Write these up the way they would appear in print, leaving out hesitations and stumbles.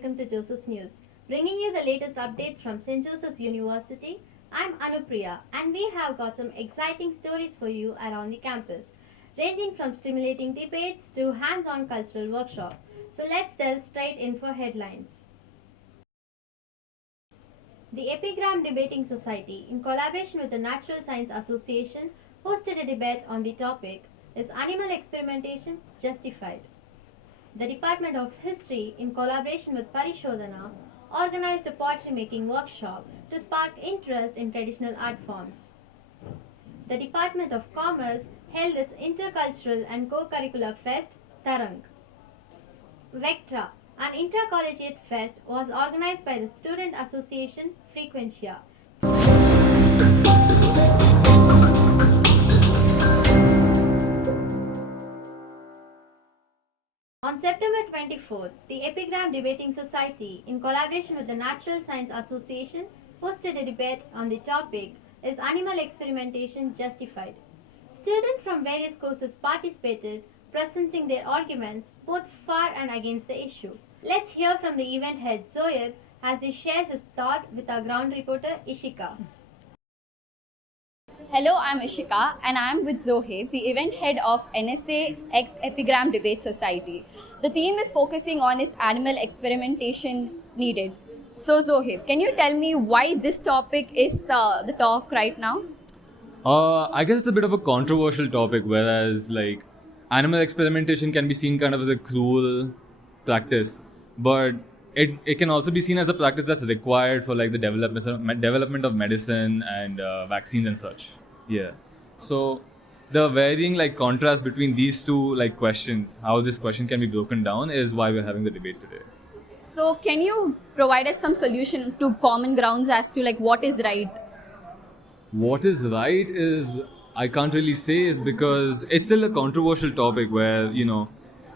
welcome to Joseph's News. Bringing you the latest updates from St. Joseph's University, I'm Anu Priya and we have got some exciting stories for you around the campus, ranging from stimulating debates to hands-on cultural workshop. So let's delve straight in for headlines. The Epigram Debating Society, in collaboration with the Natural Science Association, hosted a debate on the topic, Is Animal Experimentation Justified? The Department of History, in collaboration with Parishodhana, organized a pottery making workshop to spark interest in traditional art forms. The Department of Commerce held its intercultural and co-curricular fest, Tarang. Vectra, an intercollegiate fest, was organized by the Student Association Frequentia. On September 24th, the Epigram Debating Society, in collaboration with the Natural Science Association, hosted a debate on the topic, Is Animal Experimentation Justified? Students from various courses participated, presenting their arguments both for and against the issue. Let's hear from the event head Jois as he shares his thought with our ground reporter Ishika. Hello, I'm Ishika and I'm with Zohaib, the event head of NSA X Epigram Debate Society. The theme is focusing on is animal experimentation needed. So Zohaib, can you tell me why this topic is the talk right now? I guess it's a bit of a controversial topic, whereas like animal experimentation can be seen kind of as a cruel practice, but it can also be seen as a practice that's required for like the development of medicine and vaccines and such. Yeah. So the varying like contrast between these two like questions, how this question can be broken down, is why we're having the debate today. So can you provide us some solution to common grounds as to like what is right? What is right is, I can't really say, is because it's still a controversial topic where, you know,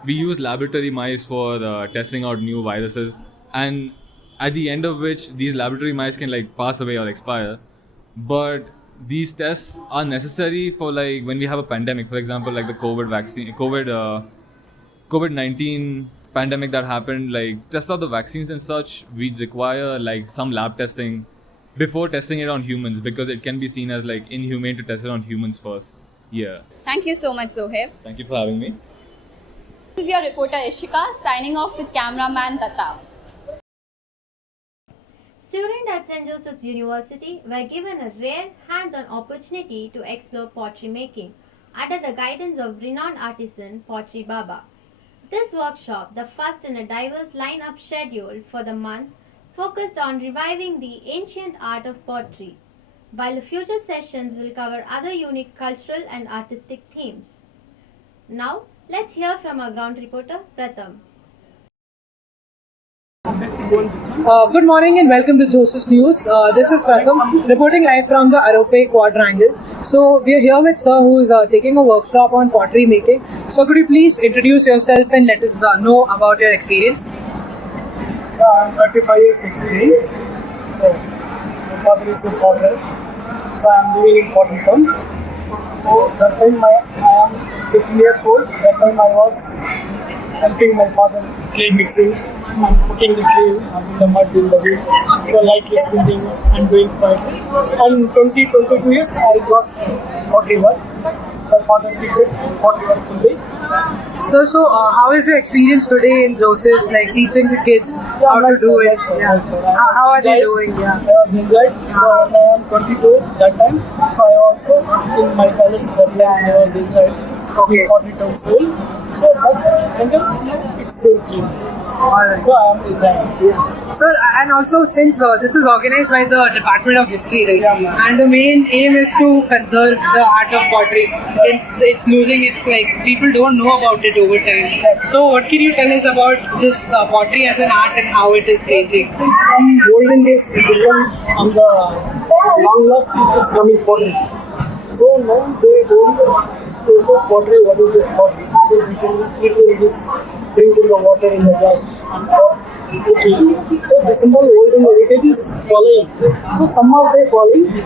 we use laboratory mice for testing out new viruses, and at the end of which these laboratory mice can like pass away or expire. But these tests are necessary for like when we have a pandemic, for example, like the COVID-19 pandemic that happened, like test out the vaccines and such, we require like some lab testing before testing it on humans, because it can be seen as like inhumane to test it on humans first. Yeah. Thank you so much, Zohaib. Thank you for having me. This is your reporter Ishika signing off with cameraman Dutta. Students at St. Joseph's University were given a rare hands-on opportunity to explore pottery making under the guidance of renowned artisan Pottery Baba. This workshop, the first in a diverse lineup scheduled for the month, focused on reviving the ancient art of pottery, while the future sessions will cover other unique cultural and artistic themes. Now, let's hear from our ground reporter Pratham. Good morning and welcome to Joseph's News. This is Pratham, reporting live from the Arope Quadrangle. So we are here with sir who is taking a workshop on pottery making. So could you please introduce yourself and let us know about your experience? So I'm 35 years experience. So my father is a potter. So I'm living in Potterton. So that time I am 50 years old. That time I was helping my father clay mixing and putting the clay in the mud in the wind. So lightly spinning and doing pottery. And 22 years I got pottery work. My father teaches pottery work fully. So how is your experience today in Joseph's, like teaching the kids how to do it? How are they doing? I was enjoyed. So when I am 22 that time, so I also in my college that time I was enjoyed. Okay. Pottery town school. So that and then it's same team. So I am enjoying. Sir, and also since this is organized by the Department of History, right? Yeah. And the main aim is to conserve the art of pottery, since it's losing its, like, people don't know about it over time. Yes. So what can you tell us about this pottery as an art and how it is changing? Since from golden days, this one on the long last it is coming pottery. So now they don't know pottery, what is it pottery. So we can eat in this, drink in the water in the glass and okay. So this symbol golden heritage is following. So some are they following,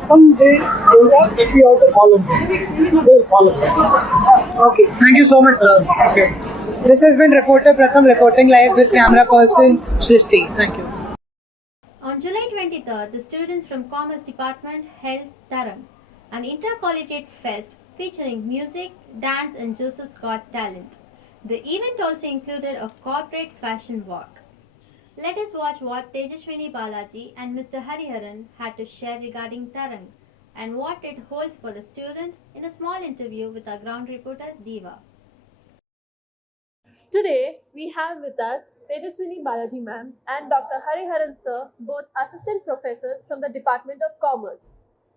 some they don't have, if you have to follow them. So they will follow. Okay, thank you so much, sir. Okay. This has been reporter Pratham reporting live with camera person Srishti. Thank you. On July 23rd, the students from Commerce Department held Tarang, an inter-collegiate fest featuring music, dance and Joseph's Got Talent. The event also included a corporate fashion walk. Let us watch what Tejaswini Balaji and Mr. Hariharan had to share regarding Tarang and what it holds for the student in a small interview with our ground reporter Diva. Today, we have with us Tejaswini Balaji ma'am and Dr. Hariharan sir, both assistant professors from the Department of Commerce.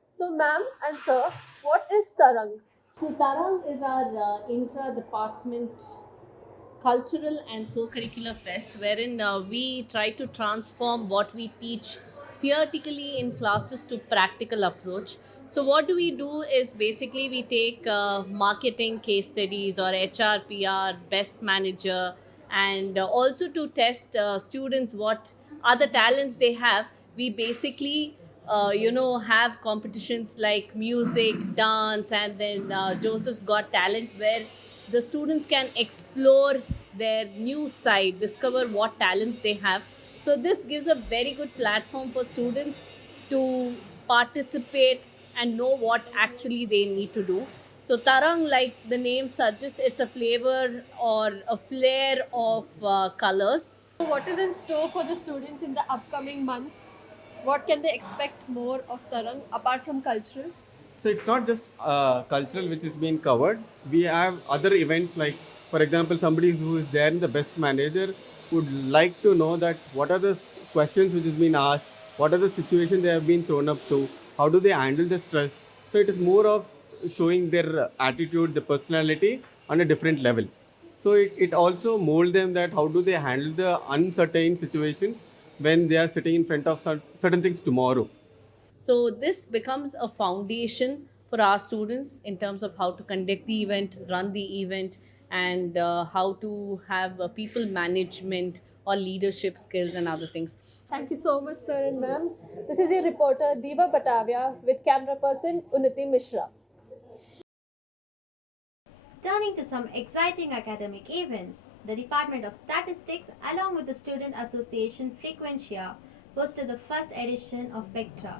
So, ma'am and sir, what is Tarang? So Tarang is our intra-department cultural and co-curricular fest wherein we try to transform what we teach theoretically in classes to practical approach. So what do we do is basically we take marketing case studies or HR, PR, best manager, and also to test students what other talents they have. We basically have competitions like music, dance, and then Joseph's Got Talent, where the students can explore their new side, discover what talents they have. So this gives a very good platform for students to participate and know what actually they need to do. So Tarang, like the name suggests, it's a flavor or a flare of colors. So what is in store for the students in the upcoming months? What can they expect more of Tarang apart from culturals? So it's not just cultural which is being covered. We have other events like, for example, somebody who is there in the best manager would like to know that what are the questions which is being asked, what are the situations they have been thrown up to, how do they handle the stress. So it is more of showing their attitude, their personality on a different level. So it also molds them that how do they handle the uncertain situations when they are sitting in front of certain things tomorrow. So this becomes a foundation for our students in terms of how to conduct the event, run the event, and how to have people management or leadership skills and other things. Thank you so much, sir and ma'am. This is your reporter Diva Batavia with camera person Unnati Mishra. Turning to some exciting academic events, the Department of Statistics along with the Student Association Frequentia hosted the first edition of Vectra,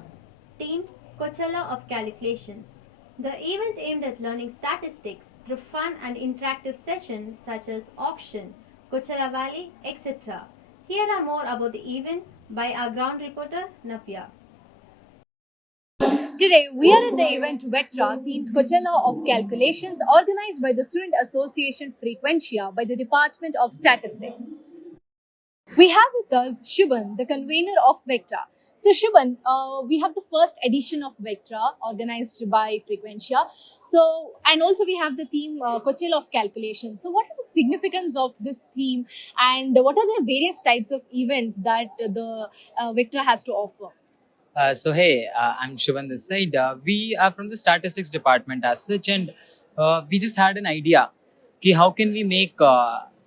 themed Coachella of Calculations. The event aimed at learning statistics through fun and interactive sessions such as auction, Coachella Valley, etc. Here are more about the event by our ground reporter Navya. Today, we are at the event Vectra themed Coachella of Calculations organized by the Student Association Frequentia by the Department of Statistics. We have with us Shubhan, the convener of Vectra. So Shubhan, we have the first edition of Vectra organized by Frequentia. So, and also we have the theme Coachella of Calculations. So what is the significance of this theme and what are the various types of events that the Vectra has to offer? I'm Shubhan this side. We are from the statistics department as such, and we just had an idea. Ki how can we make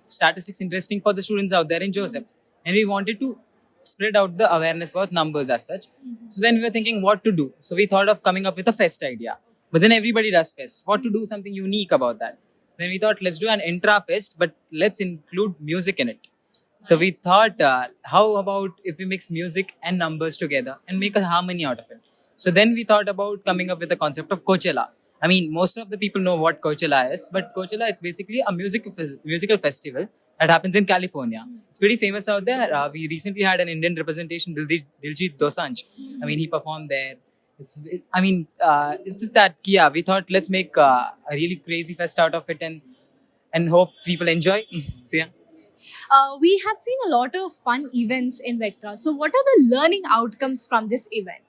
statistics interesting for the students out there in Joseph's? And we wanted to spread out the awareness about numbers as such. So then we were thinking what to do. So we thought of coming up with a fest idea. But then everybody does fest. What to do something unique about that? Then we thought let's do an intra fest, but let's include music in it. So we thought, how about if we mix music and numbers together and make a harmony out of it? So then we thought about coming up with the concept of Coachella. I mean, most of the people know what Coachella is, but Coachella, it's basically a musical festival that happens in California. It's pretty famous out there. We recently had an Indian representation, Diljit Dosanjh. I mean, he performed there. It's just that, Kia, we thought let's make a really crazy fest out of it and hope people enjoy. So yeah. We have seen a lot of fun events in Vectra. So what are the learning outcomes from this event?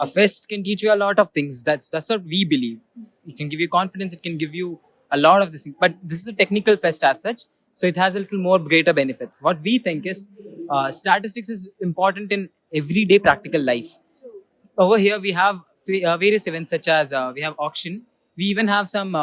A fest can teach you a lot of things. That's what we believe. It can give you confidence. It can give you a lot of this thing. But this is a technical fest as such. So it has a little more greater benefits. What we think is statistics is important in everyday practical life. Over here we have various events such as we have auction. We even have some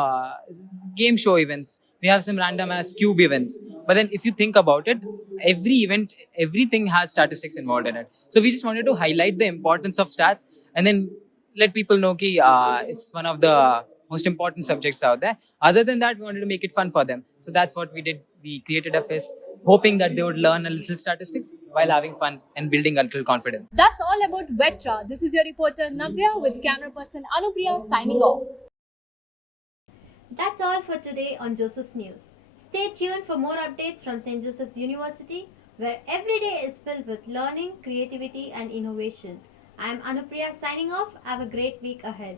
game show events. We have some random ass cube events. But then if you think about it, every event, everything has statistics involved in it. So we just wanted to highlight the importance of stats and then let people know that it's one of the most important subjects out there. Other than that, we wanted to make it fun for them. So that's what we did. We created a fest, hoping that they would learn a little statistics while having fun and building a little confidence. That's all about Vetra. This is your reporter Navya with camera person Anu Priya signing off. That's all for today on Joseph's News. Stay tuned for more updates from St. Joseph's University, where every day is filled with learning, creativity, and innovation. I'm Anu Priya signing off. Have a great week ahead.